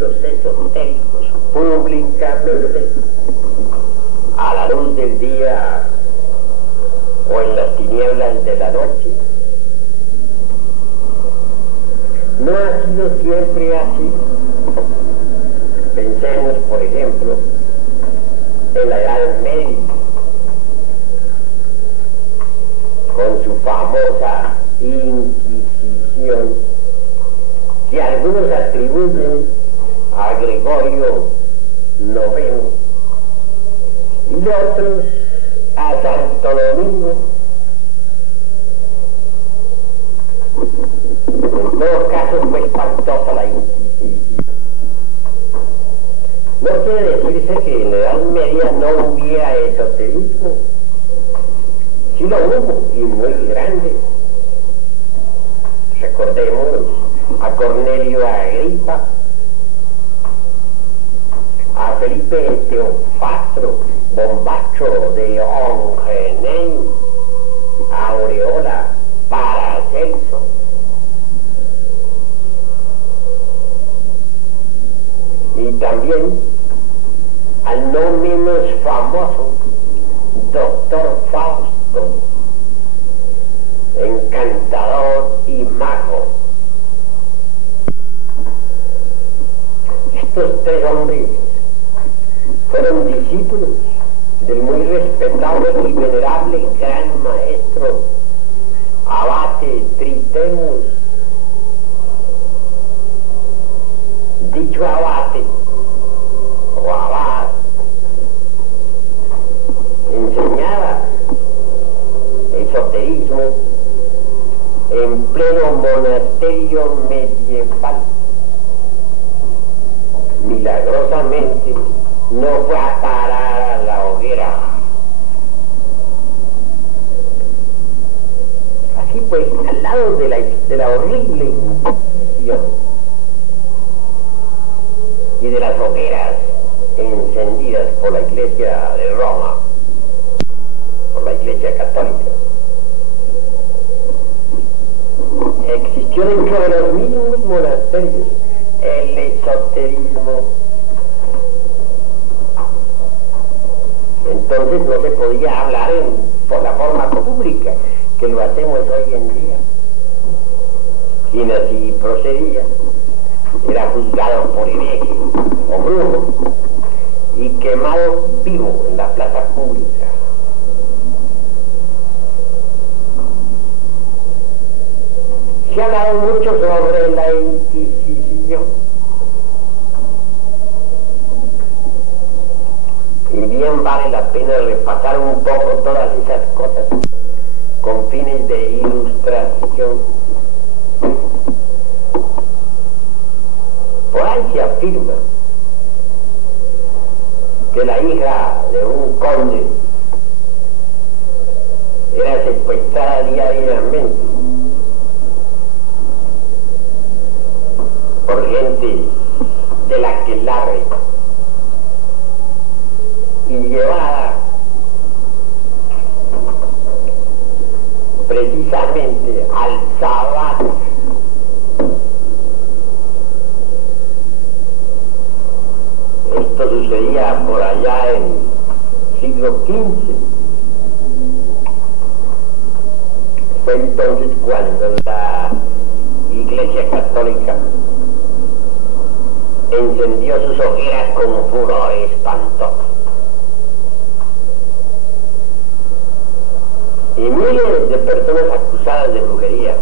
asuntos esotéricos públicamente, a la luz del día o en las tinieblas de la noche. No ha sido siempre así. Pensemos, por ejemplo, en la Edad Media, con su famosa Inquisición, que algunos atribuyen a Gregorio IX y otros a Santo Domingo. En todo caso fue espantosa la Inquisición. No quiere decirse que en la Edad Media no hubiera esoterismo. Sí lo hubo, y muy grande. Recordemos a Cornelio Agripa, a Felipe Teofastro, Bombacho de Ongenay, a Aureola, Paracelso. Y también al no menos famoso Doctor Fausto, encantador y mago. Estos tres hombres fueron discípulos del muy respetable y venerable gran maestro Abate Tritemus. Dicho abate o abad enseñaba esoterismo en pleno monasterio medieval. Milagrosamente no fue a parar a la hoguera. Así pues, al lado de la horrible Inquisición y de las hogueras encendidas por la Iglesia de Roma, por la Iglesia Católica, existió dentro de los mismos monasterios el esoterismo. Entonces no se podía hablar por la forma pública que lo hacemos hoy en día. Quien así procedía era juzgado por hereje o brujo y quemado vivo en la plaza pública. Se ha hablado mucho sobre la Inquisición. Y bien vale la pena repasar un poco todas esas cosas con fines de ilustración. Por ahí se afirma que la hija de un conde era secuestrada diariamente por gente de la aquelarre y llevada precisamente al Sabbat. Esto sucedía por allá en siglo XV. Fue entonces cuando la Iglesia Católica encendió sus hogueras con furor espantoso. Y miles de personas acusadas de brujería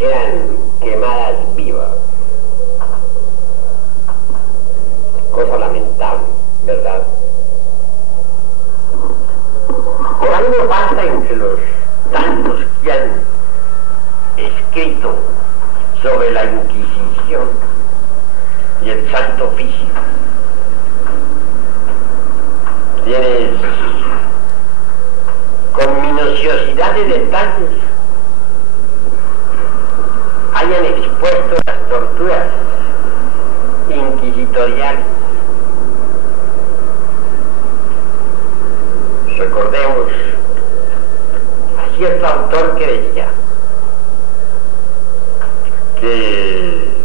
eran quemadas vivas. Cosa lamentable, ¿verdad? Por algo falta entre los tantos que han escrito sobre la Inquisición y el Santo Oficio. Tienes con minuciosidad de detalles hayan expuesto las torturas inquisitoriales. Recordemos a cierto autor que decía que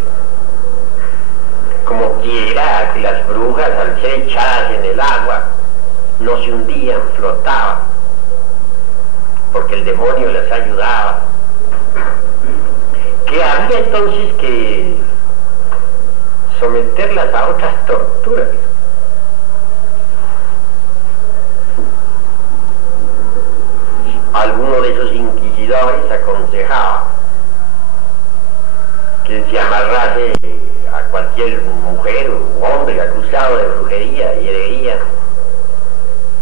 como quiera que las brujas, al ser echadas en el agua, no se hundían, flotaban, porque el demonio las ayudaba. Que había entonces que someterlas a otras torturas. Alguno de esos inquisidores aconsejaba que se amarrase a cualquier mujer o hombre acusado de brujería y herería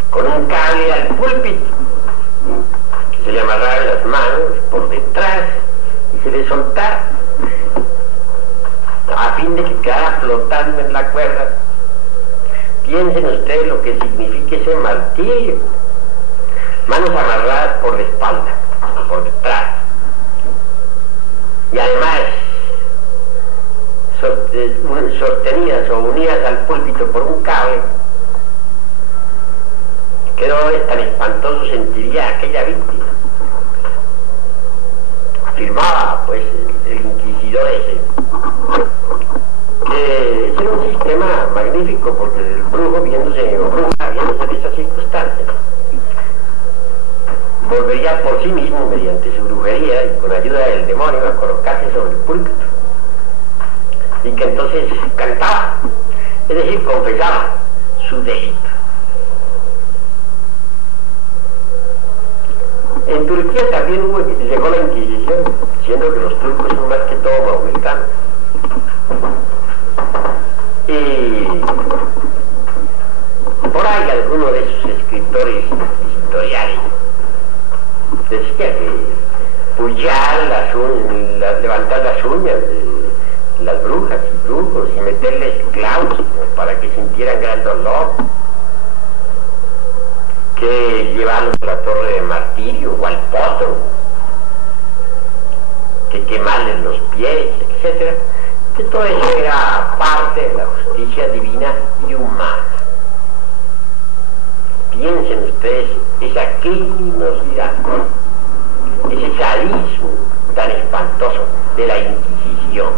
con un cable al púlpito, que se le amarrara las manos por detrás y se le soltara, a fin de que quedara flotando en la cuerda. Piensen ustedes lo que significa ese martirio. Manos amarradas por la espalda, por detrás, y además sostenidas o unidas al púlpito por un cable. ¿Qué dolores tan espantoso sentiría aquella víctima? Afirmaba pues el inquisidor ese que ese era un sistema magnífico, porque el brujo viéndose en esas circunstancias volvería por sí mismo mediante su brujería y con ayuda del demonio a colocarse sobre el púlpito, y que entonces cantaba, es decir, confesaba su delito. En Turquía también llegó la Inquisición, siendo que los turcos son más que todo maometanos. Y por ahí alguno de sus escritores inquisitoriales decía que pullar levantar las uñas de las brujas y brujos y meterles clavos para que sintieran gran dolor, que llevarlos a la torre de martirio o al potro, que quemarles los pies, etc. Que todo eso era parte de la justicia divina y humana. Piensen ustedes esa criminosidad, ese sadismo tan espantoso de la Inquisición.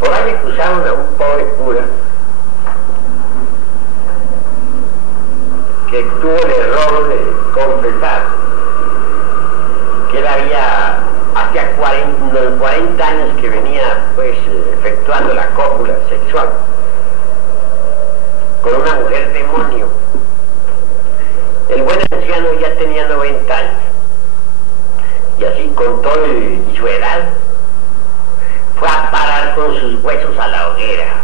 Por ahí acusaron a un pobre cura que tuvo el error de confesar que él había, hacía 40 años que venía pues efectuando la cópula sexual con una mujer demonio. El buen anciano ya tenía 90 años, y así con todo y su edad fue a parar con sus huesos a la hoguera.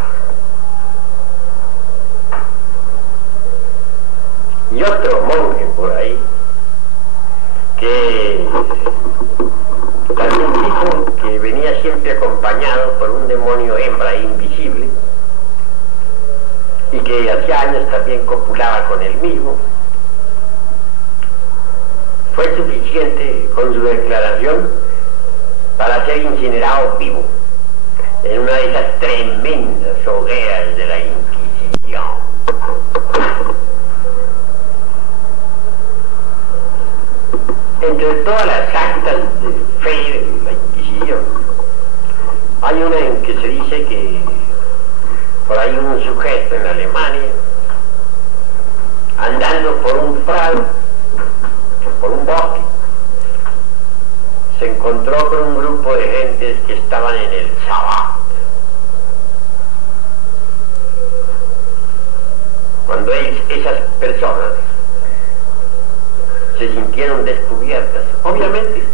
Y otro monje por ahí que también dijo que venía siempre acompañado por un demonio hembra invisible y que hacía años también copulaba con él mismo. Fue suficiente con su declaración para ser incinerado vivo en una de esas tremendas hogueras de la Inquisición. Entre todas las actas de fe de la Inquisición, hay una en que se dice que por ahí un sujeto en Alemania, andando por un prado, por un bosque, se encontró con un grupo de gentes que estaban en el sabbat. Cuando esas personas se sintieron descubiertas, obviamente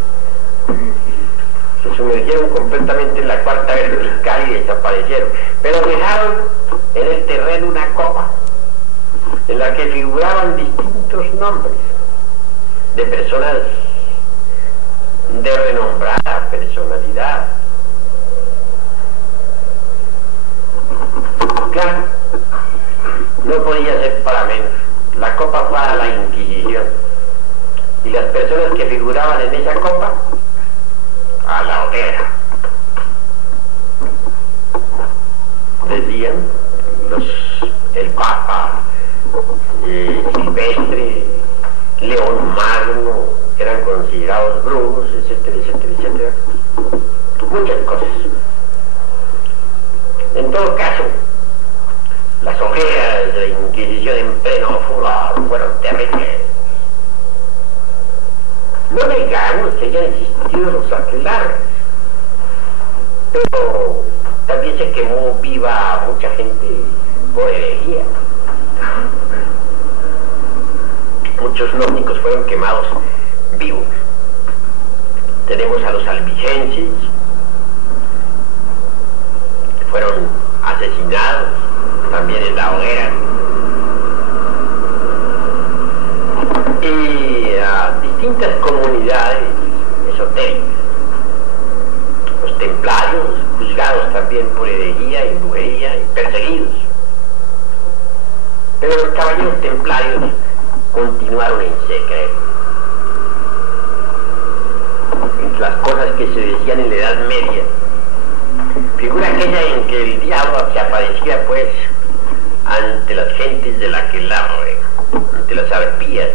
se sumergieron completamente en la cuarta vertical y desaparecieron, pero dejaron en el terreno una copa en la que figuraban distintos nombres de personas de renombrada personalidad. Claro, no podía ser para menos. La copa fue a la Inquisición, y las personas que figuraban en esa copa a la hoguera. Decían el Papa, Silvestre, León Magno, eran considerados brujos, etcétera, etcétera, etcétera. muchas cosas. En todo caso, las ojeras de la Inquisición en pleno furor fueron terribles. No negamos que hayan existido los aquelarres, pero también se quemó viva a mucha gente por herejía. Muchos gnósticos fueron quemados vivos. Tenemos a los albigenses, que fueron asesinados también en la hoguera. Y a distintas comunidades esotéricas. Los templarios, juzgados también por herejía y brujería y perseguidos. Pero los caballeros templarios continuaron en secreto. Entre las cosas que se decían en la Edad Media, figura aquella en que el diablo se aparecía pues ante las gentes de la aquelarre, ante las arpías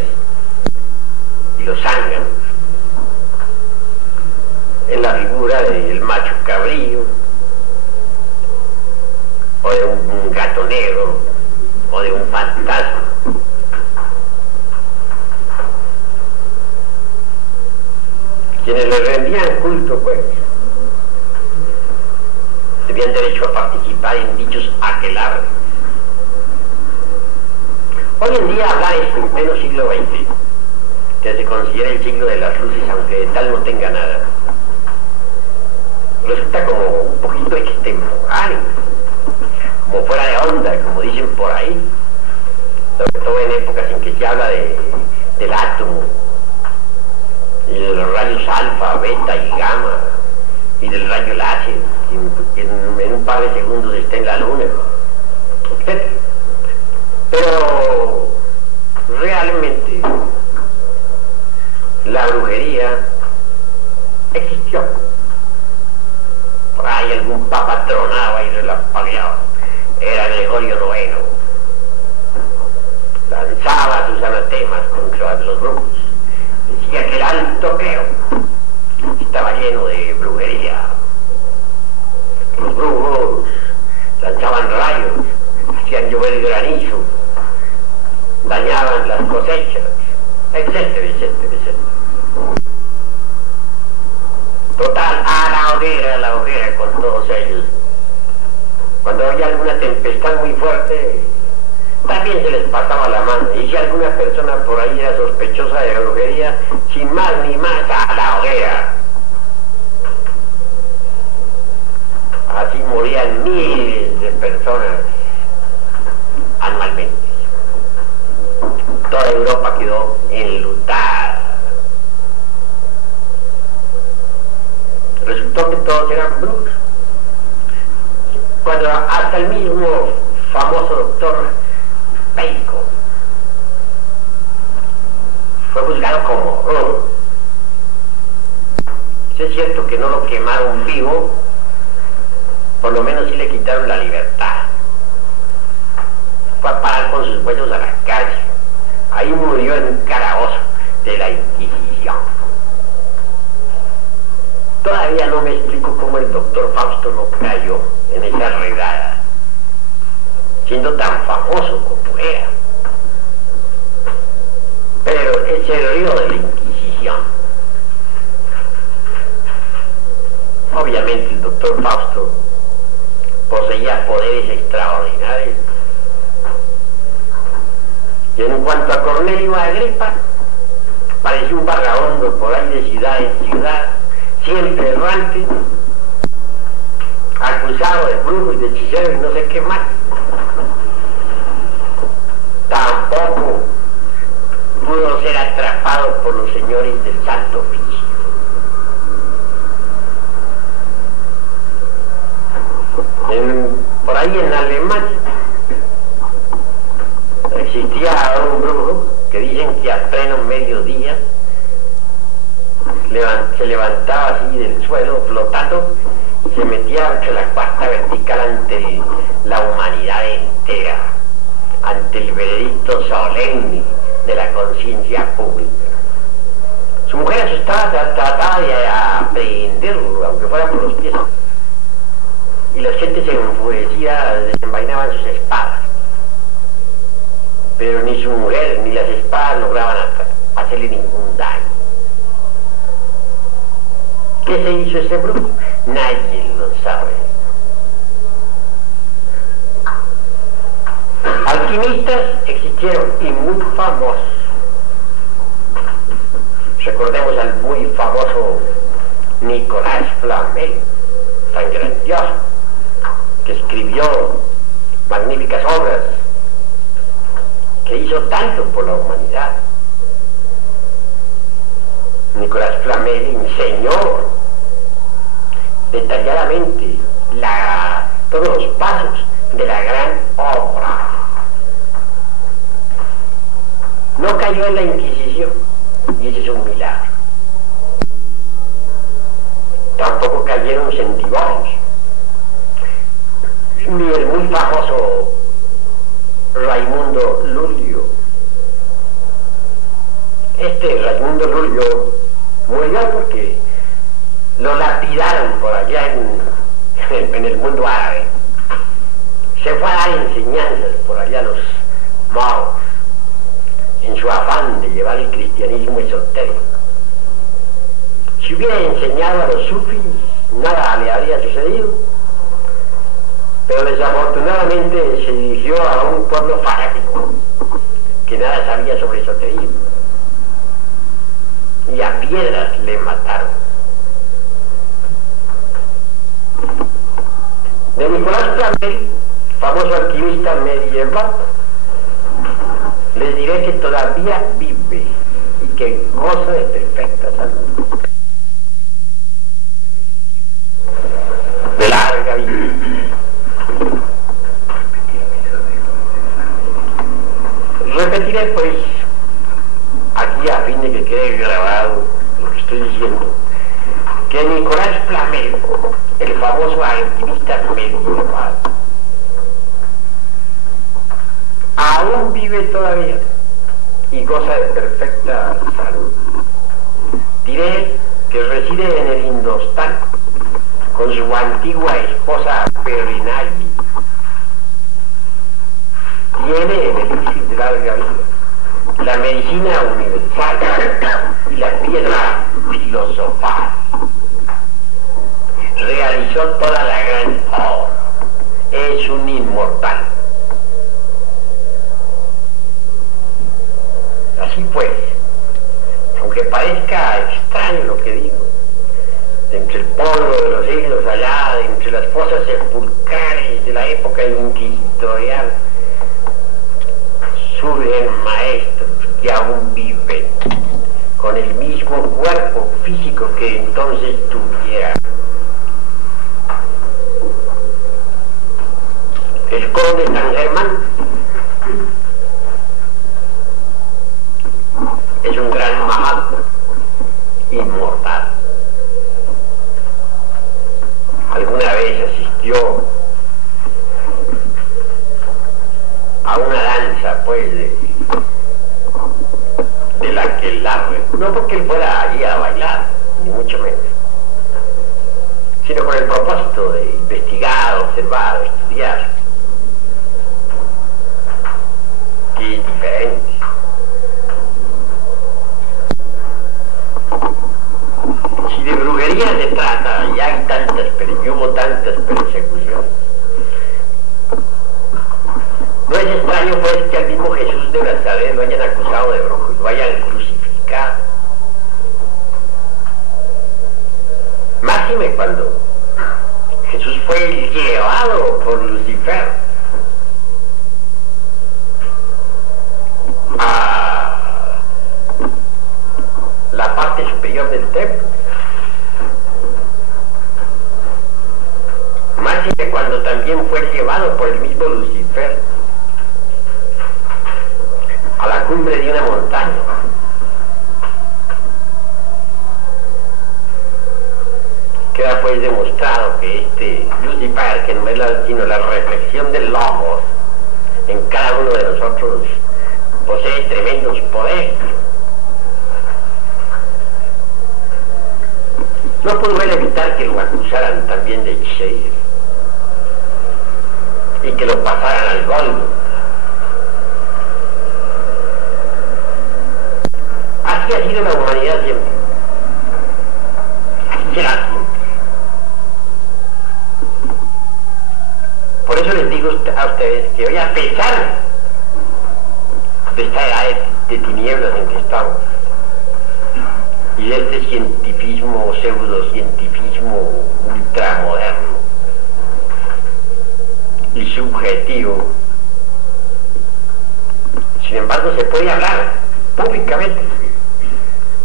y los zánganos, en la figura del macho cabrío, o de un gato negro, o de un fantasma. Quienes le rendían culto, pues, tenían derecho a participar en dichos aquelarres. Hoy en día hablar esto en pleno siglo XX, que se considera el siglo de las luces, aunque de tal no tenga nada, resulta como un poquito extemporáneo, como fuera de onda, como dicen por ahí, sobre todo en épocas en que se habla del átomo, y de los rayos alfa, beta y gamma, y del rayo láser, que en un par de segundos está en la luna, etc. Pero realmente la brujería existió. Por ahí algún papa tronaba y relampagueaba. Era Gregorio IX. Lanzaba sus anatemas contra los brujos. Decía que el alto clero estaba lleno de brujería. Los brujos lanzaban rayos, hacían llover granizo, dañaban las cosechas, etcétera, etcétera, etcétera. Total, a la hoguera con todos ellos. Cuando había alguna tempestad muy fuerte, también se les pasaba la mano. Y si alguna persona por ahí era sospechosa de brujería, sin más ni más, a la hoguera. Así morían miles de personas anualmente. Toda Europa quedó enlutada. Resultó que todos eran brujos. Cuando hasta el mismo famoso doctor Bacon fue juzgado como brujo. Si es cierto que no lo quemaron vivo, por lo menos sí le quitaron la libertad. Fue a parar con sus huesos a la cárcel. Ahí murió en un calabozo de la Inquisición. Todavía no me explico cómo el doctor Fausto no cayó en esa redada, siendo tan famoso como era. Pero es el río de la Inquisición. Obviamente el doctor Fausto poseía poderes extraordinarios. Y en cuanto a Cornelio Agripa, parecía un vagabundo por ahí de ciudad en ciudad, siempre errante, acusado de brujo y de hechicero y no sé qué más. Tampoco pudo ser atrapado por los señores del Santo Oficio. Por ahí en Alemania existía un brujo que dicen que a pleno mediodía se levantaba así del suelo flotando y se metía ante la cuarta vertical ante la humanidad entera, ante el veredicto solemne de la conciencia pública. Su mujer asustada trataba de aprehenderlo, aunque fuera por los pies. Y las gentes enfurecidas desenvainaban sus espadas. Pero ni su mujer ni las espadas lograban hacerle ningún daño. ¿Qué se hizo este brujo? Nadie lo sabe. Alquimistas existieron y muy famosos. Recordemos al muy famoso Nicolás Flamel, tan grandioso, que escribió magníficas obras, que hizo tanto por la humanidad. Nicolás Flamel enseñó detalladamente todos los pasos de la gran obra. No cayó en la Inquisición, y ese es un milagro. Tampoco cayeron centibonios, ni el muy famoso Raimundo Lulio. Este Raimundo Lulio murió porque lo lapidaron por allá en el mundo árabe. Se fue a dar enseñanzas por allá a los moros, en su afán de llevar el cristianismo esotérico. Si hubiera enseñado a los sufis, nada le habría sucedido, pero desafortunadamente se dirigió a un pueblo fanático que nada sabía sobre esoterismo, y a piedras le mataron. De Nicolás Flamel, famoso alquimista medieval, les diré que todavía vive y que goza de perfecta salud, de larga vida. Repetiré pues aquí, a fin de que quede grabado lo que estoy diciendo, que Nicolás Flamel, el famoso alquimista medieval, aún vive todavía y goza de perfecta salud. Diré que reside en el Indostán con su antigua esposa Perinagi. Tiene el elixir de larga vida, la medicina universal y la piedra filosofal. Realizó toda la gran obra. Es un inmortal. Así pues, aunque parezca extraño lo que digo, entre el polvo de los siglos allá, entre las fosas sepulcrales de la época inquisitorial, surgen maestros que aún viven con el mismo cuerpo físico que entonces tuvieran. El conde San Germán es un gran mahatma inmortal. Alguna vez asistió a una danza, pues, de la que no porque él fuera allí a bailar, ni mucho menos, sino con el propósito de investigar, observar, estudiar, que es diferente. Si de brujería se trata, y hay hubo tantas persecuciones, no es extraño pues que al mismo Jesús de Nazaret lo hayan acusado de brujo y lo hayan crucificado. Máxime cuando Jesús fue llevado por Lucifer a la parte superior del templo. Máxime cuando también fue llevado por el mismo Lucifer a la cumbre de una montaña. Queda pues demostrado que este Lucifer, que no es sino la reflexión del Logos en cada uno de nosotros, posee tremendos poderes. No pudo él evitar que lo acusaran también de hechicero y que lo pasaran al Gólgota. Así ha sido la humanidad siempre. Así será siempre. Por eso les digo a ustedes que hoy, a pesar de esta edad de tinieblas en que estamos, y de este cientifismo, pseudocientifismo ultramoderno y subjetivo, sin embargo se puede hablar públicamente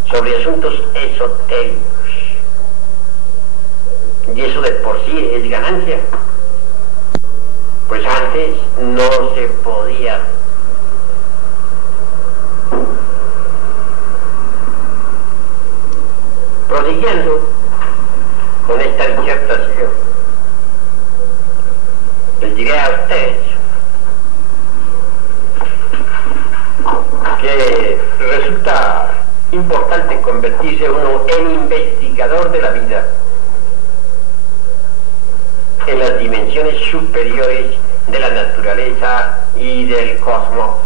sobre asuntos esotéricos, y eso de por sí es ganancia, pues antes no se podía. Prosiguiendo con esta disertación, les diré a ustedes que resulta importante convertirse uno en investigador de la vida, en las dimensiones superiores de la naturaleza y del cosmos.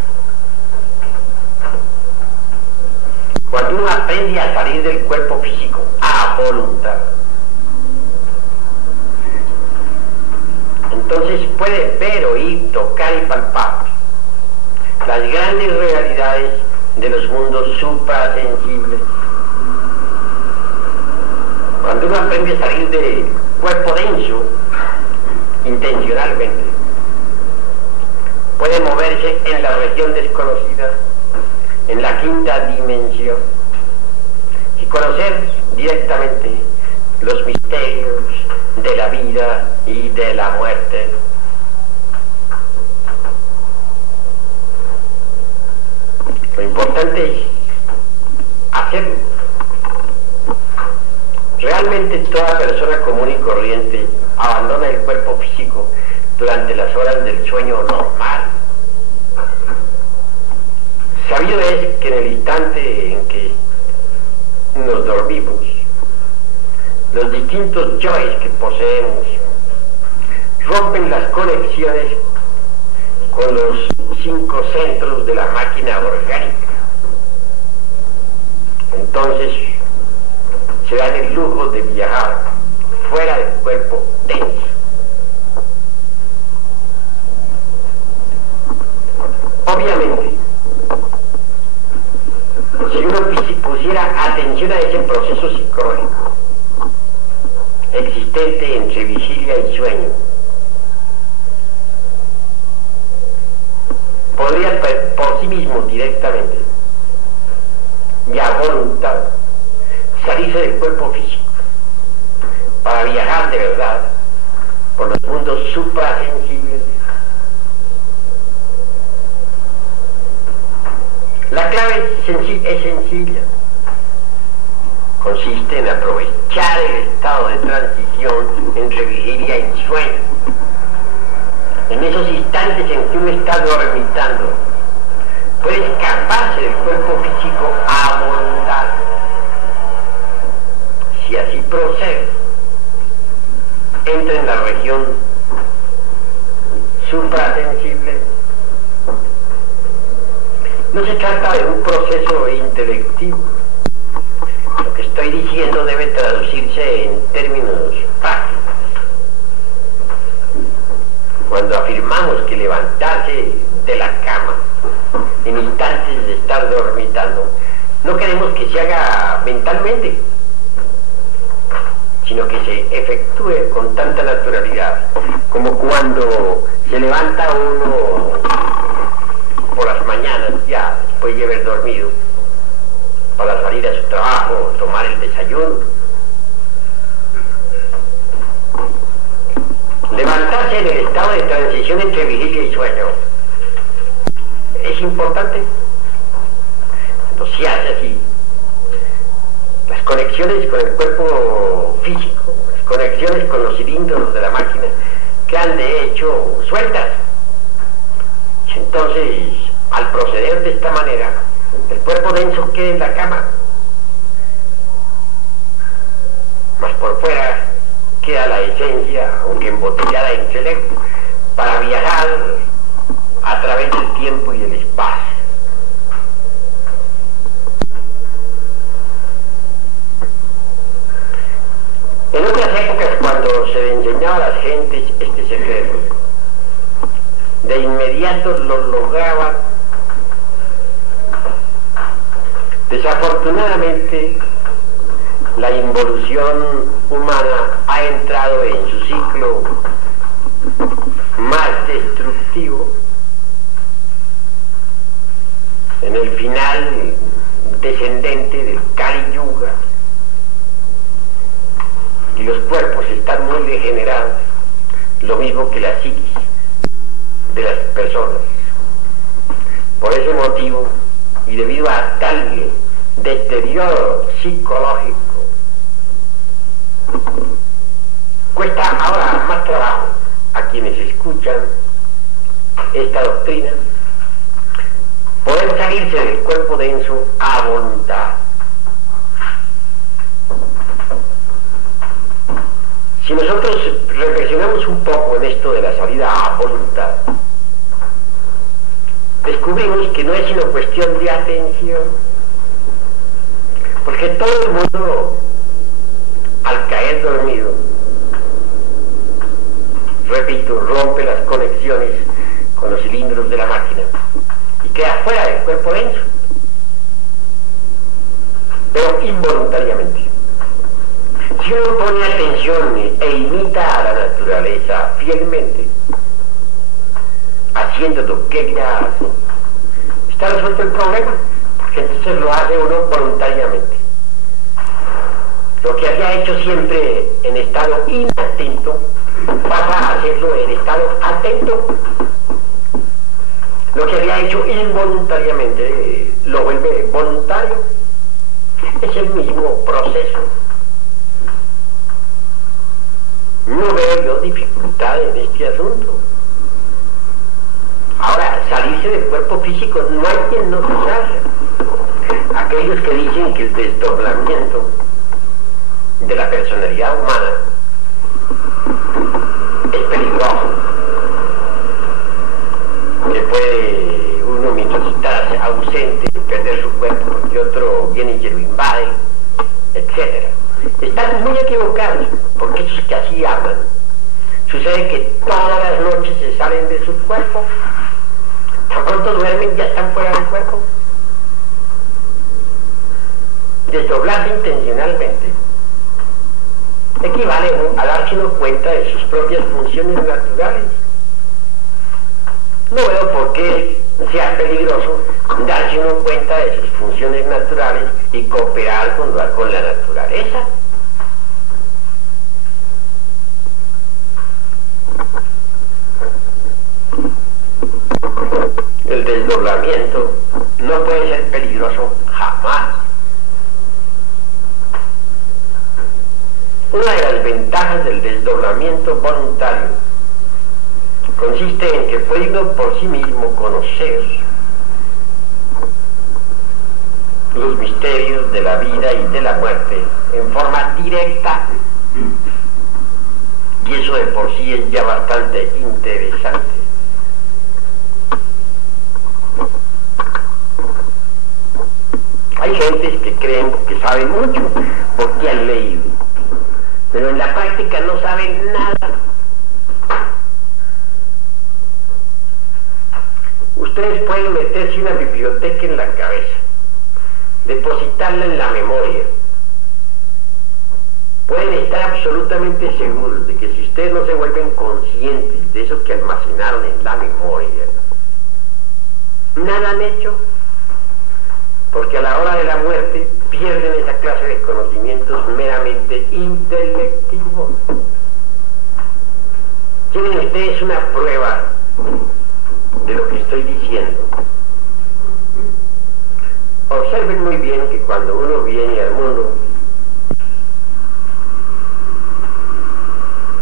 Cuando uno aprende a salir del cuerpo físico a voluntad, entonces puede ver, oír, tocar y palpar las grandes realidades de los mundos suprasensibles. Cuando uno aprende a salir del cuerpo denso intencionalmente, puede moverse en la región desconocida, en la quinta dimensión, y conocer directamente los misterios de la vida y de la muerte. Lo importante es hacerlo. Realmente toda persona común y corriente abandona el cuerpo físico durante las horas del sueño normal. Sabido es que en el instante en que nos dormimos, los distintos yoes que poseemos rompen las conexiones con los 5 centros de la máquina orgánica. Entonces se dan el lujo de viajar fuera del cuerpo denso. Obviamente, si uno pusiera atención a ese proceso psicológico existente entre vigilia y sueño, podría por sí mismo directamente y a voluntad salirse del cuerpo físico para viajar de verdad por los mundos suprasensibles. La clave es sencilla. Consiste en aprovechar el estado de transición entre vigilia y sueño. En esos instantes en que uno está dormitando, puede escaparse del cuerpo físico a voluntad. Si así procede, entra en la región suprasensible. No se trata de un proceso intelectivo. Lo que estoy diciendo debe traducirse en términos prácticos. Cuando afirmamos que levantarse de la cama en instantes de estar dormitando, no queremos que se haga mentalmente, sino que se efectúe con tanta naturalidad como cuando se levanta uno por las mañanas, ya después de haber dormido, para salir a su trabajo, tomar el desayuno. Levantarse en el estado de transición entre vigilia y sueño es importante. Cuando se hace así, las conexiones con el cuerpo físico, las conexiones con los cilindros de la máquina quedan de hecho sueltas. Entonces, al proceder de esta manera, el cuerpo denso queda en la cama, mas fuera queda la esencia, aunque embotellada en intelecto, para viajar a través del tiempo y el espacio. En otras épocas, cuando se le enseñaba a las gentes este secreto, de inmediato lo lograban. Desafortunadamente, la involución humana ha entrado en su ciclo más destructivo, en el final descendente del Kali Yuga, y los cuerpos están muy degenerados, lo mismo que la psiquis de las personas. Por ese motivo, y debido a tal deterioro psicológico, cuesta ahora más trabajo a quienes escuchan esta doctrina poder salirse del cuerpo denso a voluntad. Si nosotros reflexionamos un poco en esto de la salida a voluntad, descubrimos que no es sino cuestión de atención, porque todo el mundo, al caer dormido, repito, rompe las conexiones con los cilindros de la máquina y queda fuera del cuerpo denso, pero involuntariamente. Si uno pone atención e imita a la naturaleza fielmente, haciendo lo que ella hace, está resuelto el problema, porque entonces lo hace uno voluntariamente. Lo que había hecho siempre en estado inatento, pasa a hacerlo en estado atento. Lo que había hecho involuntariamente lo vuelve voluntario. Es el mismo proceso. No veo yo dificultad en este asunto. Ahora, salirse del cuerpo físico no hay quien no se salga. Aquellos que dicen que el desdoblamiento de la personalidad humana es peligroso, que puede uno mientras está ausente perder su cuerpo porque otro viene y se lo invade, etc. Están muy equivocados, porque esos que así hablan, sucede que todas las noches se salen de sus cuerpos, tan pronto duermen ya están fuera del cuerpo. Desdoblarse intencionalmente equivale a darse uno cuenta de sus propias funciones naturales. No veo por qué sea peligroso darse uno cuenta de sus funciones naturales y cooperar con la naturaleza. El desdoblamiento no puede ser peligroso jamás. Una de las ventajas del desdoblamiento voluntario consiste en que puede uno por sí mismo conocer los misterios de la vida y de la muerte en forma directa, y eso de por sí es ya bastante interesante. Hay gentes que creen que saben mucho porque han leído, pero en la práctica no saben nada. Ustedes pueden meterse una biblioteca en la cabeza, depositarla en la memoria. Pueden estar absolutamente seguros de que si ustedes no se vuelven conscientes de eso que almacenaron en la memoria, nada han hecho, porque a la hora de la muerte pierden esa clase de conocimientos meramente intelectivos. Tienen ustedes una prueba de lo que estoy diciendo. Observen muy bien que cuando uno viene al mundo,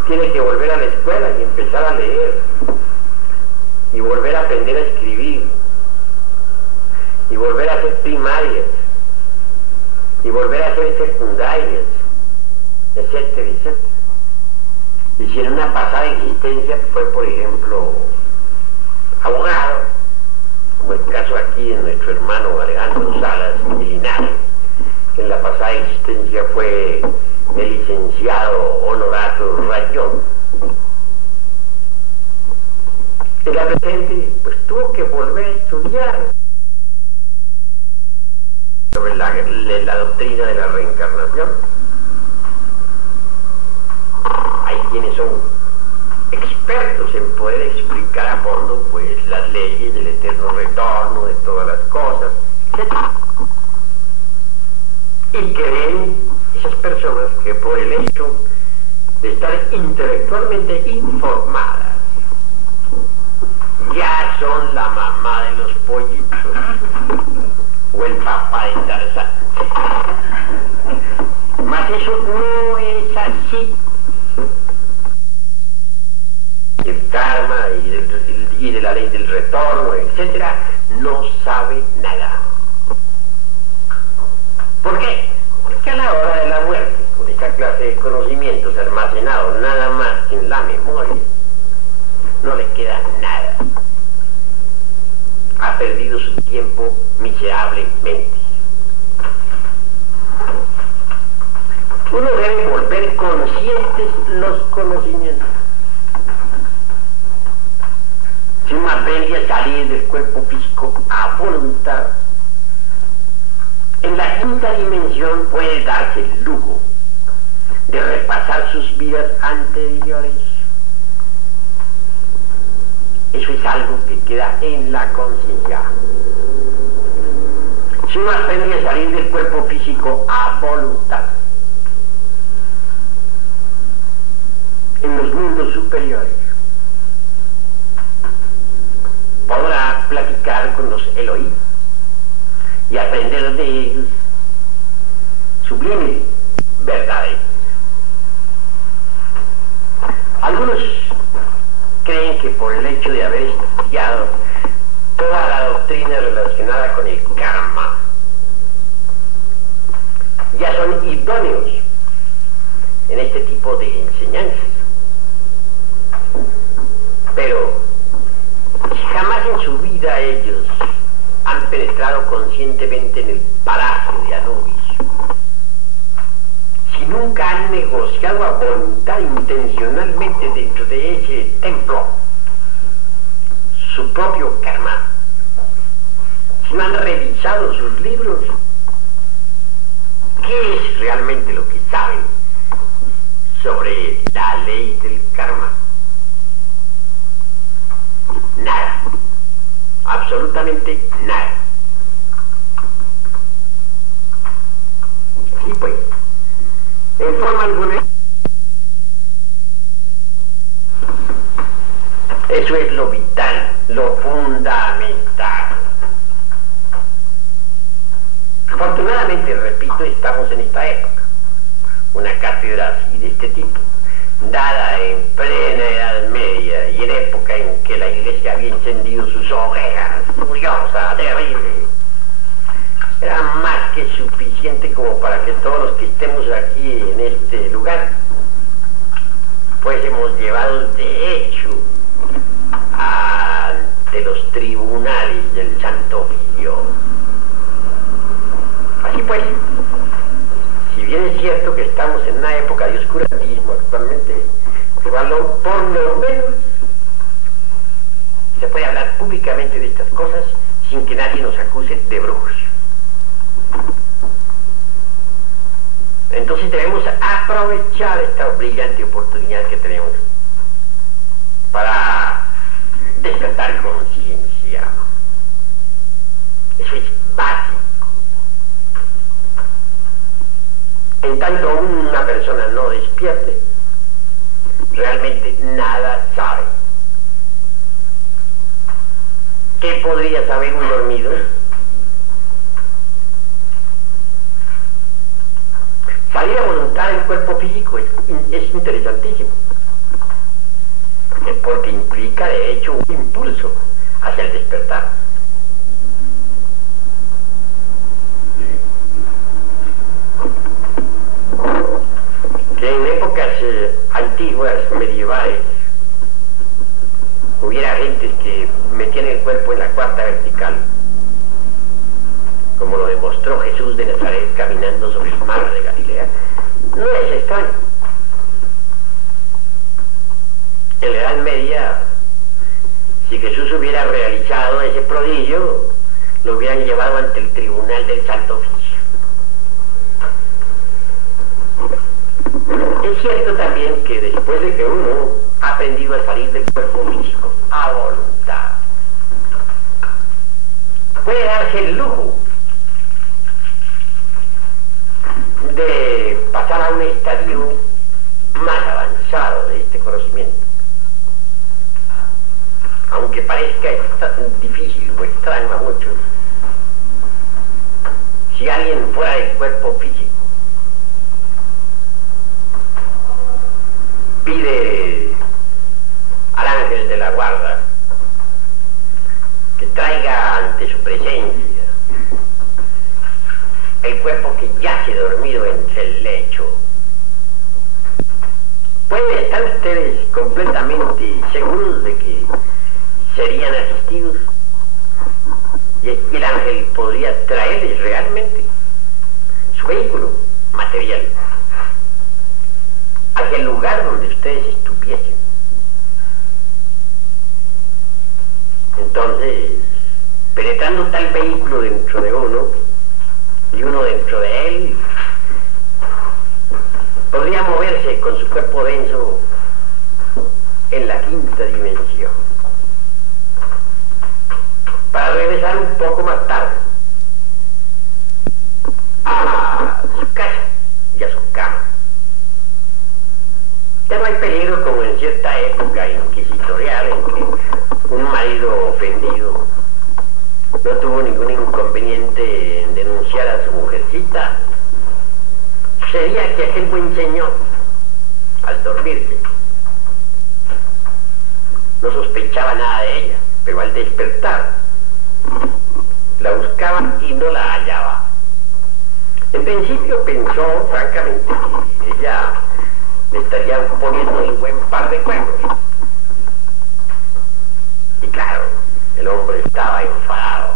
tiene que volver a la escuela y empezar a leer, y volver a aprender a escribir, y volver a hacer primarias, y volver a hacer secundarias, etcétera, etcétera. Y si en una pasada existencia fue, por ejemplo, abogado, como el caso aquí de nuestro hermano Alejandro Salas de Linares, que en la pasada existencia fue el licenciado Honorato Rayón. En la presente, pues tuvo que volver a estudiar sobre la doctrina de la reencarnación. Hay quienes son expertos en poder explicar a fondo pues las leyes del eterno retorno de todas las cosas, etc. Y creen esas personas que por el hecho de estar intelectualmente informadas ya son la mamá de los pollitos o el papá de Tarzán. Mas eso no es así. El karma y de la ley del retorno, etcétera, no sabe nada. ¿Por qué? Porque a la hora de la muerte, con esa clase de conocimientos almacenados nada más que en la memoria, no le queda nada. Ha perdido su tiempo miserablemente. Uno debe volver conscientes los conocimientos. Si uno aprende a salir del cuerpo físico a voluntad, en la quinta dimensión puede darse el lujo de repasar sus vidas anteriores. Eso es algo que queda en la conciencia. Si uno aprende a salir del cuerpo físico a voluntad, en los mundos superiores, podrá platicar con los Elohim y aprender de ellos sublimes verdades. Algunos creen que por el hecho de haber estudiado toda la doctrina relacionada con el karma, ya son idóneos en este tipo de enseñanzas. Pero si jamás en su vida ellos han penetrado conscientemente en el palacio de Anubis, si nunca han negociado a voluntad intencionalmente dentro de ese templo su propio karma, si no han revisado sus libros, ¿qué es realmente lo que saben sobre la ley del karma? Nada, absolutamente nada. Y pues, en forma alguna, eso es lo vital, lo fundamental. Afortunadamente, repito, estamos en esta época. Una cátedra así de este tipo, dada en plena Edad Media y en época en que la Iglesia había encendido sus hogueras, furiosa, terrible, era más que suficiente como para que todos los que estemos aquí en este lugar fuésemos llevados de hecho ante los tribunales del Santo Oficio. Así pues, si bien es cierto que estamos en una época de oscurantismo actualmente, por lo menos se puede hablar públicamente de estas cosas sin que nadie nos acuse de brujos. Entonces debemos aprovechar esta brillante oportunidad que tenemos para despertar conciencia. Eso es básico. En tanto una persona no despierte, realmente nada sabe. ¿Qué podría saber un dormido? Salir a voluntad del cuerpo físico es interesantísimo, porque implica de hecho un impulso hacia el despertar. Que caminando sobre el mar de Galilea, no es extraño. En la Edad Media, si Jesús hubiera realizado ese prodigio, lo hubieran llevado ante el tribunal del Santo Oficio. Es cierto también que después de que uno ha aprendido a salir del cuerpo físico a voluntad, puede darse el lujo de pasar a un estadio más avanzado de este conocimiento. Aunque parezca difícil o extraño a muchos, si alguien fuera del cuerpo físico pide al ángel de la guarda que traiga ante su presencia el cuerpo que yace dormido entre el lecho, pueden estar ustedes completamente seguros de que serían asistidos y el ángel podría traerles realmente su vehículo material hacia el lugar donde ustedes estuviesen. Entonces, penetrando tal vehículo dentro de uno y uno dentro de él, podría moverse con su cuerpo denso en la quinta dimensión, para regresar un poco más tarde a su casa y a su cama. Ya no hay peligro como en cierta época inquisitorial en que un marido ofendido no tuvo ningún inconveniente en denunciar a su mujercita. Sería que aquel buen señor, al dormirse, no sospechaba nada de ella, pero al despertar la buscaba y no la hallaba. En principio pensó, francamente, que ella le estaría poniendo un buen par de cuernos. Y claro, el hombre estaba enfadado.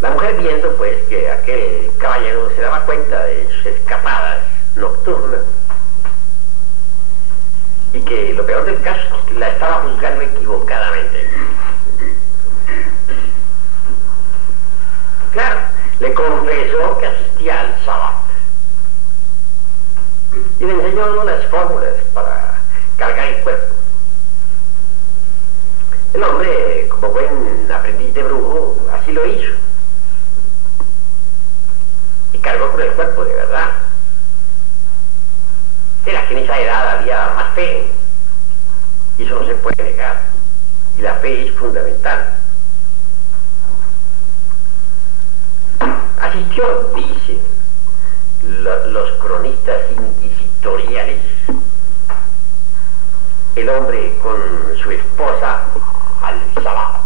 La mujer, viendo pues que aquel caballero se daba cuenta de sus escapadas nocturnas y que lo peor del caso es que la estaba juzgando equivocadamente, claro, le confesó que asistía al sábado y le enseñó las fórmulas para cargar el cuerpo. El hombre, como buen aprendiz de brujo, así lo hizo y cargó con el cuerpo de verdad. Era que en esa edad había más fe, y eso no se puede negar, y la fe es fundamental. Asistió, dicen los cronistas inquisitoriales, el hombre con su esposa al sábado.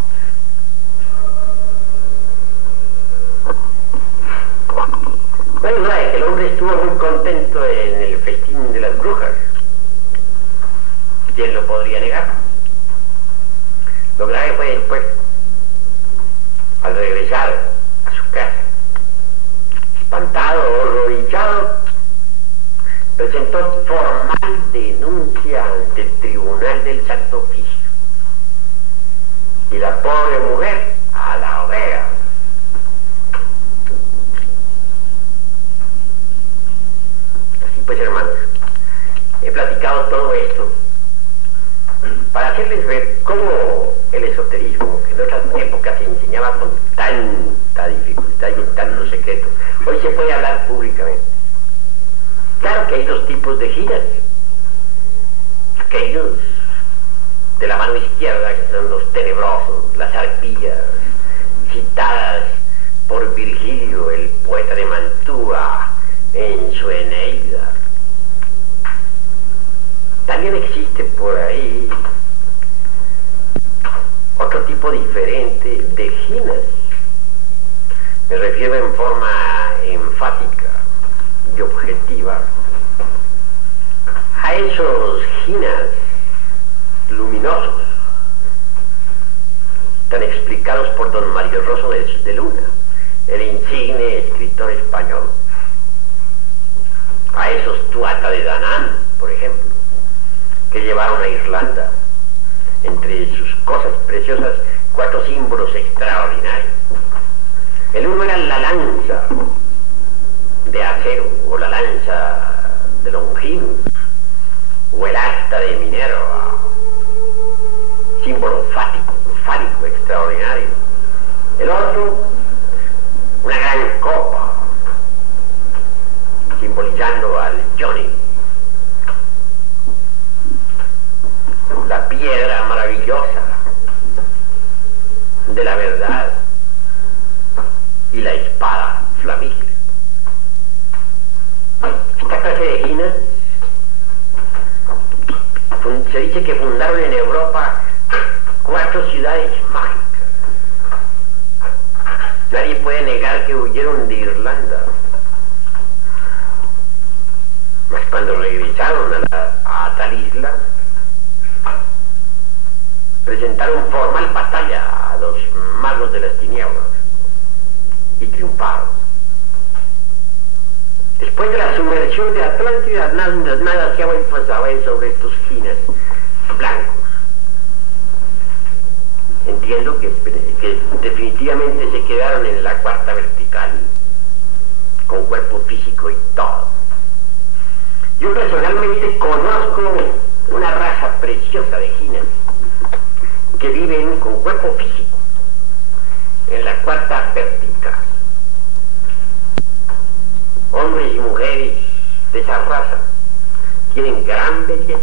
No hay duda de que el hombre estuvo muy contento en el festín de las brujas. ¿Quién lo podría negar? Lo grave fue después, al regresar a su casa, espantado, horrorizado, presentó formal denuncia ante el tribunal del Santo Oficio. Y la pobre mujer a la hoguera. Así pues, hermanos, he platicado todo esto para hacerles ver cómo el esoterismo, que en otras épocas se enseñaba con tanta dificultad y en tanto secreto, hoy se puede hablar públicamente. Claro que hay dos tipos de giras. Aquellos de la mano izquierda, que son los tenebrosos, las arpías, citadas por Virgilio, el poeta de Mantua, en su Eneida. También existe por ahí otro tipo diferente de ginas. Me refiero en forma enfática y objetiva a esos ginas luminosos, tan explicados por don Mario Rosso de Luna, el insigne escritor español. A esos Tuatha de Danann, por ejemplo, que llevaron a Irlanda, entre sus cosas preciosas, 4 símbolos extraordinarios. El uno era la lanza de acero, o la lanza de Longinus, o el asta de Minerva, símbolo fálico extraordinario. El otro, una gran copa, simbolizando al Johnny. La piedra maravillosa de la verdad y la espada flamígera. Esta clase de ginas se dice que fundaron en Europa 4 ciudades mágicas. Nadie puede negar que huyeron de Irlanda. Mas cuando regresaron a tal isla, presentaron formal batalla a los magos de las tinieblas y triunfaron. Después de la sumersión de Atlántida, nada se ha vuelto a saber sobre estos ginas blancos. Entiendo que definitivamente se quedaron en la cuarta vertical, con cuerpo físico y todo. Yo personalmente conozco una raza preciosa de ginas que viven con cuerpo físico en la cuarta vertical. Hombres y mujeres de esa raza tienen gran belleza,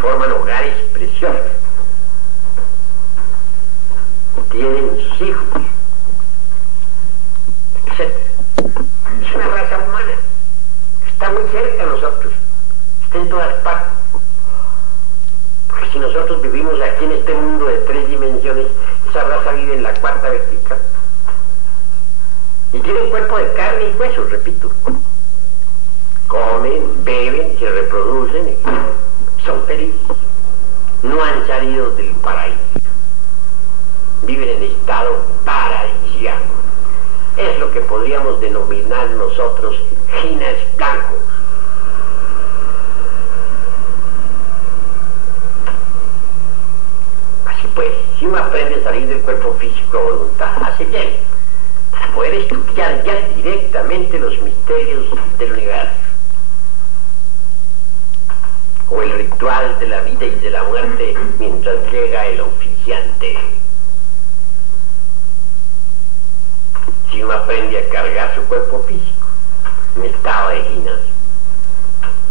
forman hogares preciosos, tienen sus hijos, etc. Es una raza humana, está muy cerca de nosotros, está en todas partes. Porque si nosotros vivimos aquí en este mundo de 3 dimensiones, esa raza vive en la cuarta vertical. Y tienen cuerpo de carne y hueso, repito. Comen, beben, se reproducen, y son felices. No han salido del paraíso. Viven en estado paradisíaco. Es lo que podríamos denominar nosotros ginas blancos. Así pues, si uno aprende a salir del cuerpo físico a voluntad, hace bien, para poder estudiar ya directamente los misterios del universo, o el ritual de la vida y de la muerte mientras llega el oficiante. Si uno aprende a cargar su cuerpo físico en estado de ginas,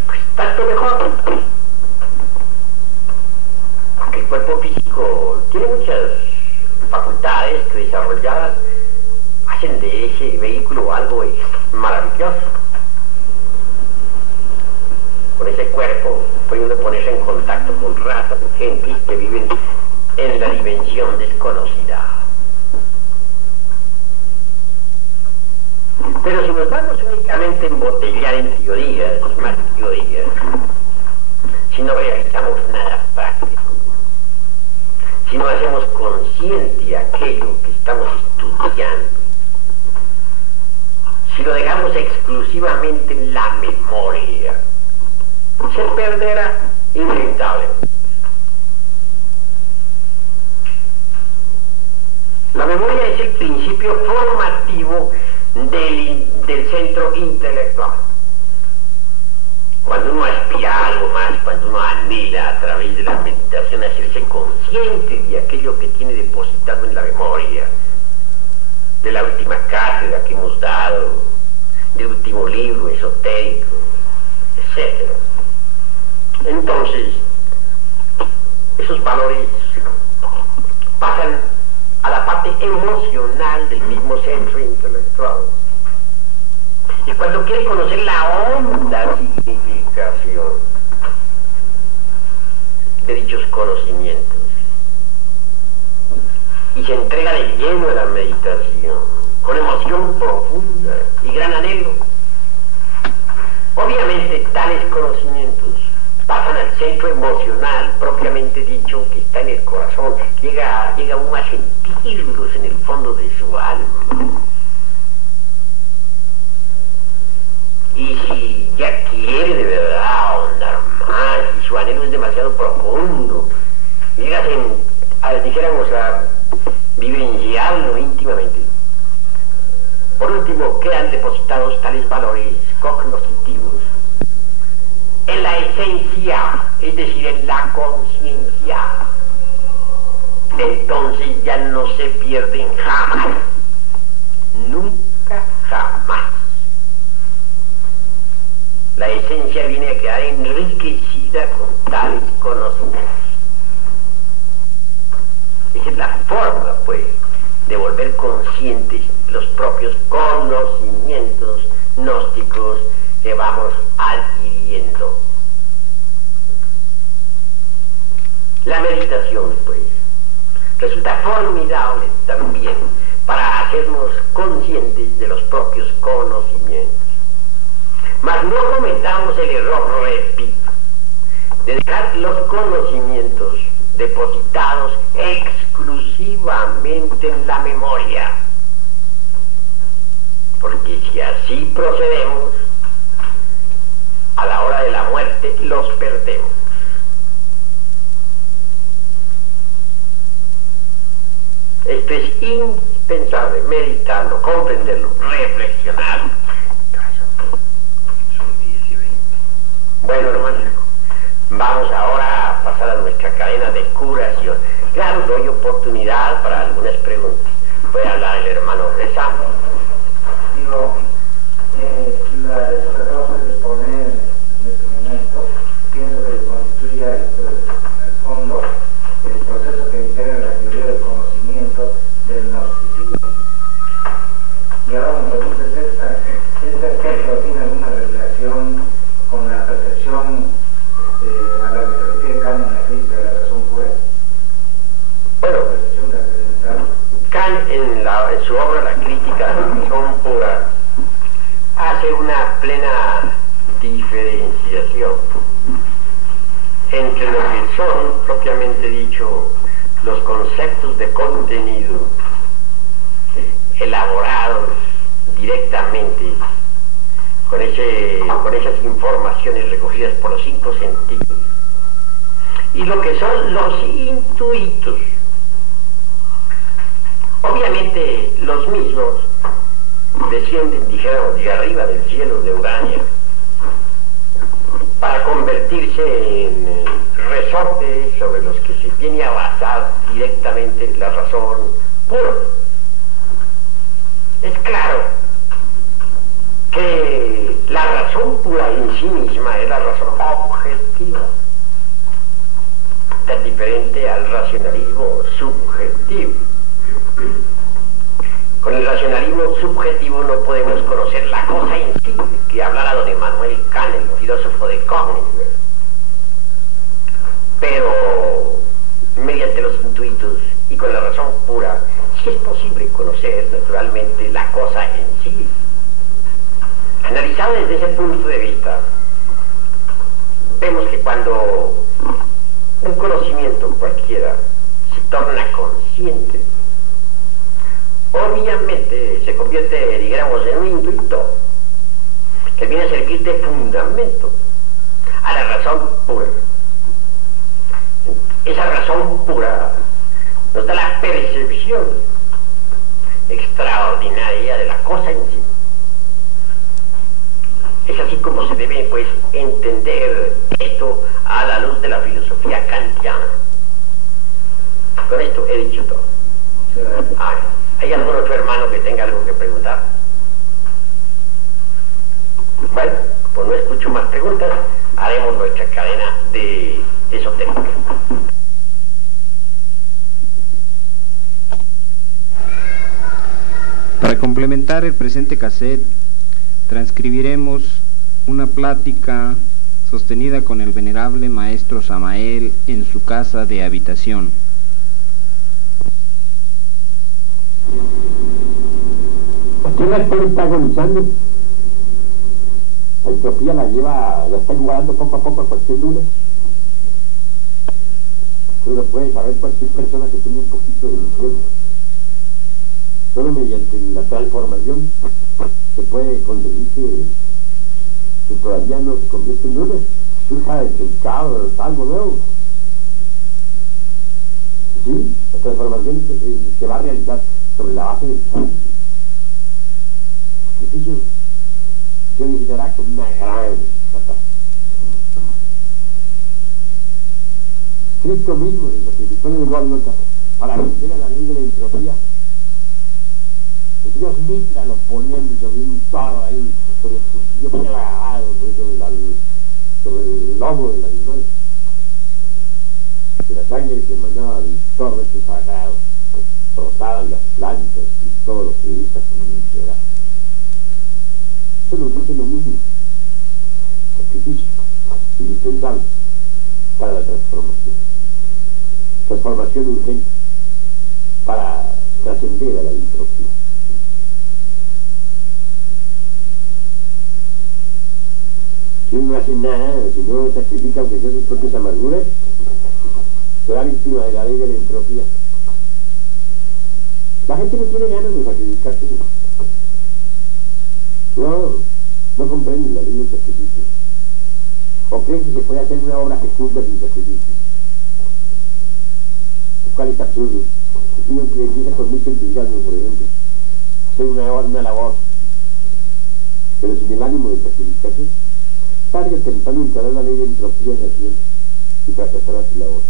pues tanto mejor. Porque el cuerpo físico tiene muchas facultades que desarrolladas hacen de ese vehículo algo maravilloso. Con ese cuerpo puede uno ponerse en contacto con razas, con gentes que viven en la dimensión desconocida. Pero si nos vamos únicamente a embotellar en teorías, más teorías, si no realizamos nada práctico, si no hacemos consciente aquello que estamos estudiando, si lo dejamos exclusivamente en la memoria, se perderá inevitablemente. La memoria es el principio formativo del centro intelectual. Cuando uno aspira a algo más, cuando uno anhela a través de la meditación hacerse consciente de aquello que tiene depositado en la memoria, de la última cátedra que hemos dado, del último libro esotérico, etc. Entonces, esos valores pasan a la parte emocional del mismo centro intelectual. Y cuando quiere conocer la honda significación de dichos conocimientos y se entrega de lleno a la meditación, con emoción profunda y gran anhelo, obviamente tales conocimientos pasan al centro emocional propiamente dicho, que está en el corazón. Llega uno a sentirlos en el fondo de su alma. Y si ya quiere de verdad ahondar más y su anhelo es demasiado profundo, llegas dijéramos a vivenciarlo íntimamente. Por último, quedan depositados tales valores cognoscitivos en la esencia, es decir, en la conciencia. Entonces ya no se pierden jamás, nunca jamás. La esencia viene a quedar enriquecida con tales conocimientos. Esa es la forma, pues, de volver conscientes los propios conocimientos gnósticos que vamos adquiriendo. La meditación, pues, resulta formidable también para hacernos conscientes de los propios conocimientos. Mas no cometamos el error, repito, de dejar los conocimientos depositados exclusivamente en la memoria. Porque si así procedemos, a la hora de la muerte los perdemos. Esto es indispensable, meditarlo, comprenderlo, reflexionarlo. Bueno, hermano, vamos ahora a pasar a nuestra cadena de curación. Claro, doy oportunidad para algunas preguntas. Puede hablar el hermano Reza. Digo, eso que acabamos de exponer en este momento, pienso que constituye en el fondo el proceso que integra la teoría del conocimiento del gnosticismo. Y ahora me pregunto, ¿este aspecto tiene alguna relación con la percepción a la que se refiere Kant en la crítica de la razón pura? Bueno, La percepción trascendental. Kant en su obra La crítica de la razón pura hace una plena diferenciación entre lo que son, propiamente dicho, los conceptos de contenido elaborados directamente con esas informaciones recogidas por los 5 sentidos, y lo que son los intuitos. Obviamente los mismos descienden, dijéramos, de arriba del cielo de Urania para convertirse en resortes sobre los que se viene a basar directamente la razón pura. Es claro que la razón pura en sí misma es la razón objetiva, tan diferente al racionalismo subjetivo. Con el racionalismo subjetivo no podemos conocer la cosa en sí, que hablara don Emmanuel Kant, el filósofo de Königsberg. Pero mediante los intuitos y con la razón pura, sí es posible conocer naturalmente la cosa en sí. Analizado desde ese punto de vista, vemos que cuando un conocimiento cualquiera se torna consciente, obviamente se convierte, digamos, en un intuito que viene a servir de fundamento a la razón pura. Esa razón pura nos da la percepción extraordinaria de la cosa en sí. Es así como se debe, pues, entender esto a la luz de la filosofía kantiana. Con esto he dicho todo. ¿Hay algún otro hermano que tenga algo que preguntar? Bueno, pues no escucho más preguntas. Haremos nuestra cadena de esotérica. Para complementar el presente cassette, transcribiremos una plática sostenida con el venerable maestro Samael en su casa de habitación. Aquí la escuela está agonizando. La entropía la está igualando poco a poco a cualquier lunes. Eso lo puede saber cualquier persona que tenga un poquito de visión. Solo mediante la transformación se puede conseguir que todavía no se convierte en una, surja del caos, algo nuevo. Sí, la transformación se va a realizar sobre la base del cambio. ¿Qué sé yo? Se iniciará con una gran catástrofe. Cristo mismo se sacrificó en el Gólgota para vencer a la ley de la entropía. Dios Mitra lo ponían sobre un toro ahí, sobre el cuchillo clavado, sobre el lomo del animal. De la sangre que emanaba del toro ese sagrado, brotaban las plantas y todo lo que esta semilla era. Eso nos dice lo mismo. Sacrificio indispensable para la transformación. Transformación urgente para trascender a la entropía. Si uno no hace nada, si no sacrifica aunque sea sus propias amarguras, será víctima de la ley de la entropía. La gente no tiene ganas de sacrificarse. No comprenden la ley del sacrificio. O creen que se puede hacer una obra fecunda sin sacrificio. Lo cual es absurdo. Si uno empieza con mucho entusiasmo, por ejemplo, hacer una labor, pero sin el ánimo de sacrificarse, tarde o temprano entrará la ley de entropía en acción y fracasará su labor.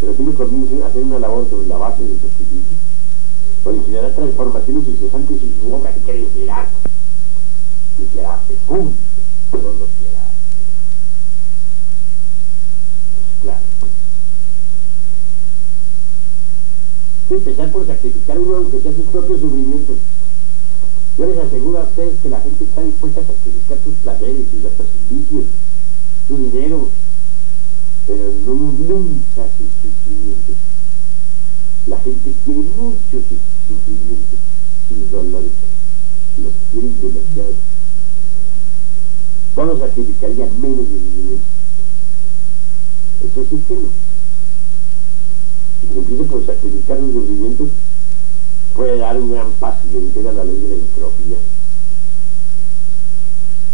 Pero si uno comienza a hacer una labor sobre la base del sacrificio, originará transformaciones incesantes y su obra crecerá y será fecunda, pero no será. Claro. Empezar por sacrificar uno aunque sea sus propios sufrimientos. Yo les aseguro a ustedes que la gente está dispuesta a sacrificar sus placeres y hasta sus vicios, su dinero, pero nunca sus sufrimientos. La gente quiere mucho sus sufrimientos, sus dolores, los quieren demasiado. Todos sacrificarían menos de sufrimientos. Entonces, ¿qué no? Si se empieza por sacrificar sus sufrimientos, puede dar un gran paso y vencer a la ley de la entropía.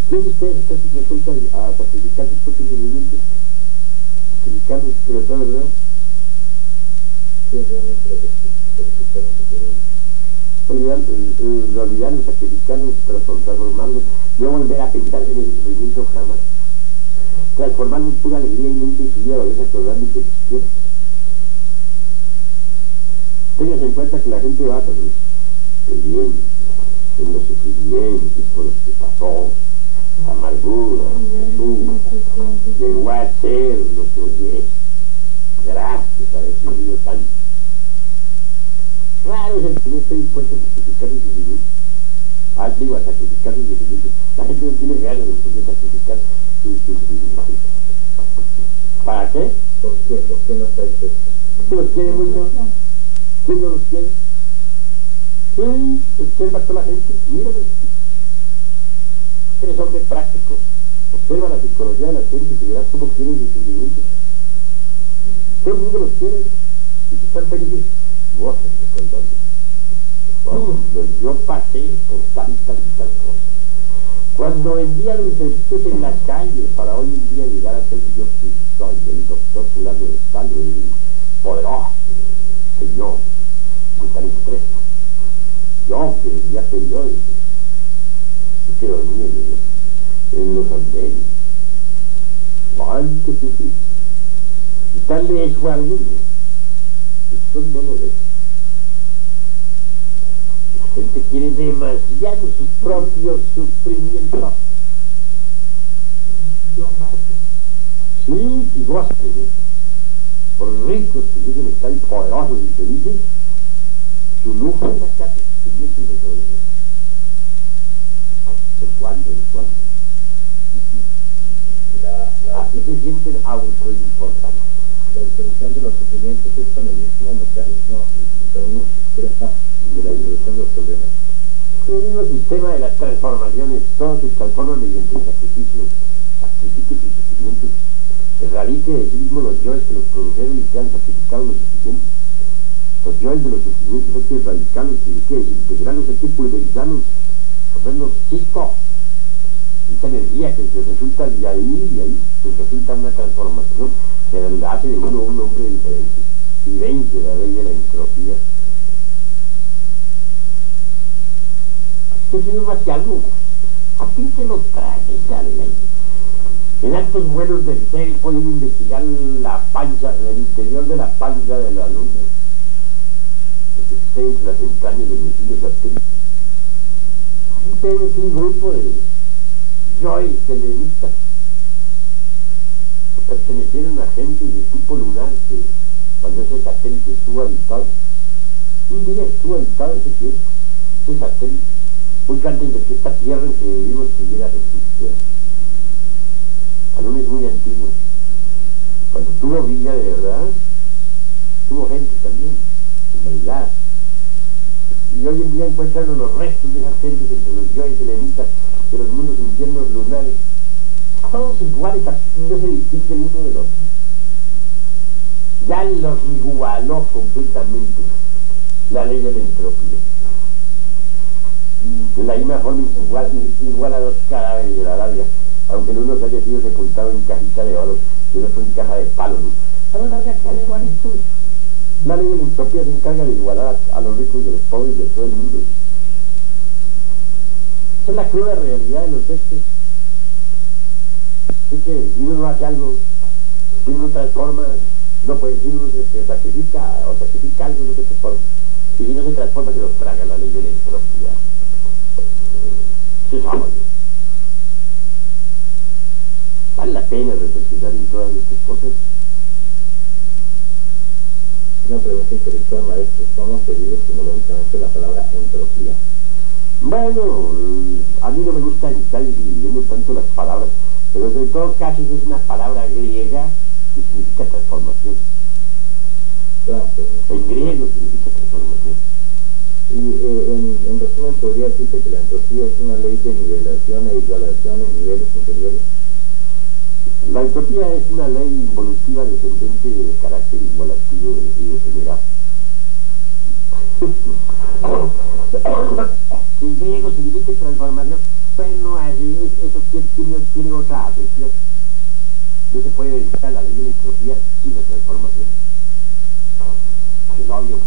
¿Quién de ustedes está resuelto a sacrificar sus propios sufrimientos? Sacrificarlos, pero toda verdad. Sí, realmente lo sacrificaron sus Olvidarlos, sacrificarlos, transformarlos, no volver a pensar en ese sufrimiento jamás. Transformarlos en pura alegría y nunca en su vida volver a acordarme que existió. Tengas en cuenta que la gente basa el bien en los sufrimientos por los que pasó, la amargura, llegó a ser lo que hoy es, gracias a haber sufrido tanto. Claro es el que no esté dispuesto a sacrificar sus sufrimientos. Digo, a sacrificar sus sufrimientos. La gente no tiene ganas de sacrificar sus sufrimientos. ¿Para qué? ¿Por qué? ¿Por qué no está dispuesto? ¿Porque los quiere mucho? ¿Quién no los quiere? Sí, observa a toda la gente, míralo. Eres hombre práctico. Observa la psicología de la gente y verás cómo quieren sus sufrimientos. Todo el mundo los quiere. Y si están felices, gozan de contarlo. Cuando yo pasé por tal cosa. Cuando vendía dulcecitos en la calle para hoy en día llegar a ser yo que soy el doctor fulano de tal, el poderoso señor de tal empresa. Yo que vendía periódicos y que dormía en los andenes. ¿Cuánto sufrí? Y tal vez fue alguno. Eso no lo dejo. La gente quiere demasiado sus propios sufrimientos. Sí, y gozan de eso. Por ricos que dicen estar poderosos y felices, su lujo es sacar sus sufrimientos de todo eso. ¿De cuándo? Así se sienten autoimportantes. La disolución de los sufrimientos es con el mismo mecanismo de la disolución de los problemas. El mismo sistema de las transformaciones, todo se transforma mediante el sacrificio. Sacrifique sus sufrimientos. Erradique de sí mismo los yoes que los produjeron y crean yoes de los sentimientos hay que erradicarlos, hay que desintegrarlos, hay que pulverizarlos, hacerlos chico. Esa energía que se resulta de ahí, pues resulta una transformación que hace de uno un hombre diferente y vence la ley de la entropía. Esto no es más que algo. ¿A quién se lo trae esa ley? En actos buenos del ser he podido investigar la panza, el interior de la panza de la luna, lo que sucede entre las entrañas del vecino satélite. Ahí vemos un grupo de yoes selenitas que pertenecieron a gente de tipo lunar que cuando ese satélite estuvo habitado, un día estuvo habitado ese tiempo, ese satélite, mucho antes de que esta tierra en que vivimos tuviera existiera. La luna es muy antigua. Cuando tuvo vida de verdad, tuvo gente también, humanidad. Y hoy en día encuentran los restos de esas gentes entre los yoes selenitas de los mundos infiernos lunares, todos iguales, no se distingue el uno del otro. Ya los igualó completamente la ley de la entropía. De la misma forma igual a dos cadáveres de la larga, aunque el uno se haya sido sepultado en cajita de oro y el otro en caja de palo. A la larga quedan igualitos. La ley de la entropía se encarga de igualar a los ricos y a los pobres de todo el mundo. Esa es la cruda realidad de los hechos. Así que si uno no hace algo, si uno transforma, no puede, si uno se sacrifica o sacrifica algo, no se transforma. Y si no se transforma, se nos traga la ley de la entropía. Se sabe. Vale la pena reflexionar en todas estas cosas. Una pregunta intelectual, maestro. ¿Cómo se vive etimológicamente la palabra entropía? Bueno, a mí no me gusta estar dividiendo tanto las palabras, pero en todo caso es una palabra griega que significa transformación. En griego significa transformación. Y en resumen, podría decirse que la entropía es una ley de nivelación e igualación en niveles inferiores. La entropía es una ley involutiva descendente de carácter igualativo y de general. En griego significa transformación. Bueno, así eso tiene otra acepción. No se puede dedicar a la ley de la entropía sin la transformación. Es obvio.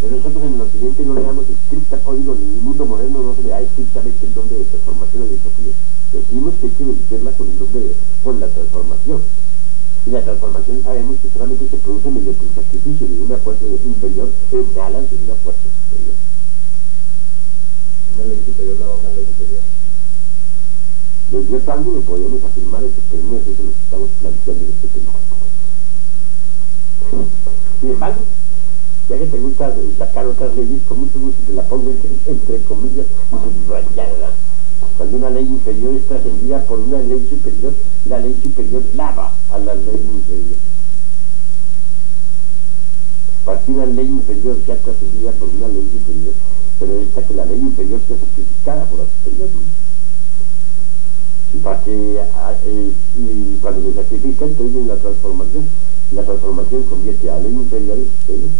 Pero nosotros en el occidente no le damos estricta, o digo, en el mundo moderno no se le da estrictamente el nombre de transformación a la entropía. Decimos que hay que vencerla con el nombre de, con la transformación. Y la transformación sabemos que solamente se produce mediante el sacrificio de una fuerza inferior en alas de una fuerza superior. Una ley superior a una ley inferior. Desde otro ángulo podríamos afirmar eso, pero no es eso lo que estamos planteando en este tema. Sin embargo, ya que te gusta sacar otras leyes, con mucho gusto te la pongo entre comillas y subrayada. Cuando una ley inferior es trascendida por una ley superior, la ley superior lava a la ley inferior. Para que una ley inferior sea trascendida por una ley superior, pero esta que la ley inferior sea sacrificada por la superior. Y para que y cuando se sacrifica, entonces viene la transformación. Y la transformación convierte a la ley inferior en superior.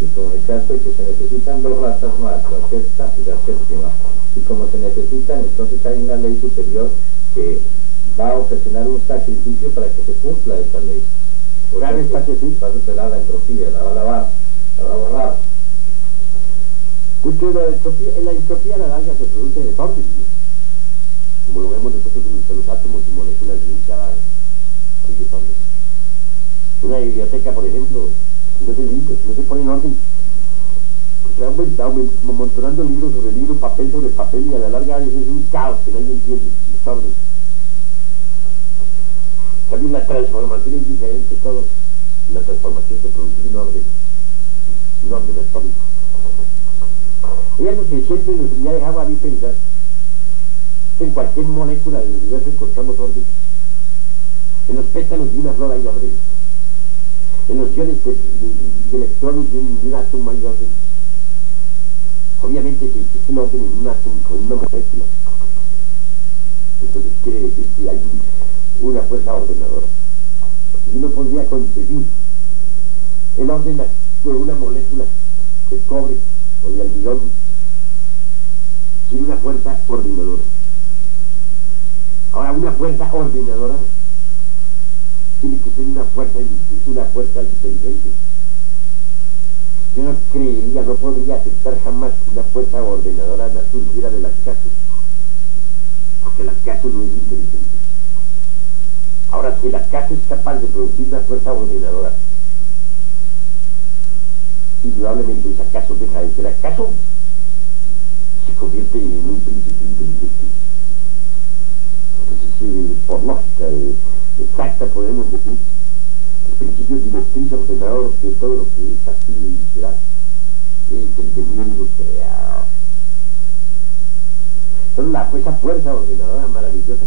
Y como en el caso de que se necesitan dos razas más, la sexta y la séptima, y como se necesitan, entonces hay una ley superior que va a ocasionar un sacrificio para que se cumpla esa ley. Claro, está que sí. Va a superar la entropía, la va a lavar, la va a borrar. Porque la entropía a la larga se produce de desorden, ¿sí? Como lo vemos nosotros entre los átomos y moléculas de cada desorden. Una biblioteca, por ejemplo, no se limpia, no se pone en orden. Se va amontonando libro sobre libro, papel sobre papel, y a la larga es un caos que nadie entiende, desorden. También la transformación es diferente, todo. La transformación se produce en orden atómico. Hay algo que siempre me ha dejado a mí pensar. En cualquier molécula del universo encontramos orden. En los pétalos de una flor hay orden. En los iones de electrones de un átomo hay orden. Obviamente si existe un orden en un átomo o en una molécula, entonces quiere decir que hay una fuerza ordenadora. Porque yo no podría concebir El orden de una molécula de cobre o de almidón tiene una fuerza ordenadora. Ahora, una fuerza ordenadora tiene que ser una fuerza inteligente. Yo no creería, no podría aceptar jamás que una fuerza ordenadora surgiera de las casas, porque las casas no es inteligente. Ahora, si la casa es capaz de producir una fuerza ordenadora, indudablemente ese acaso deja de ser acaso, se convierte en un principio inteligente. Entonces, por lógica exacta podemos decir, el principio directriz ordenador de todo lo que es así y será, es el del mundo creado. Entonces, esa fuerza ordenadora maravillosa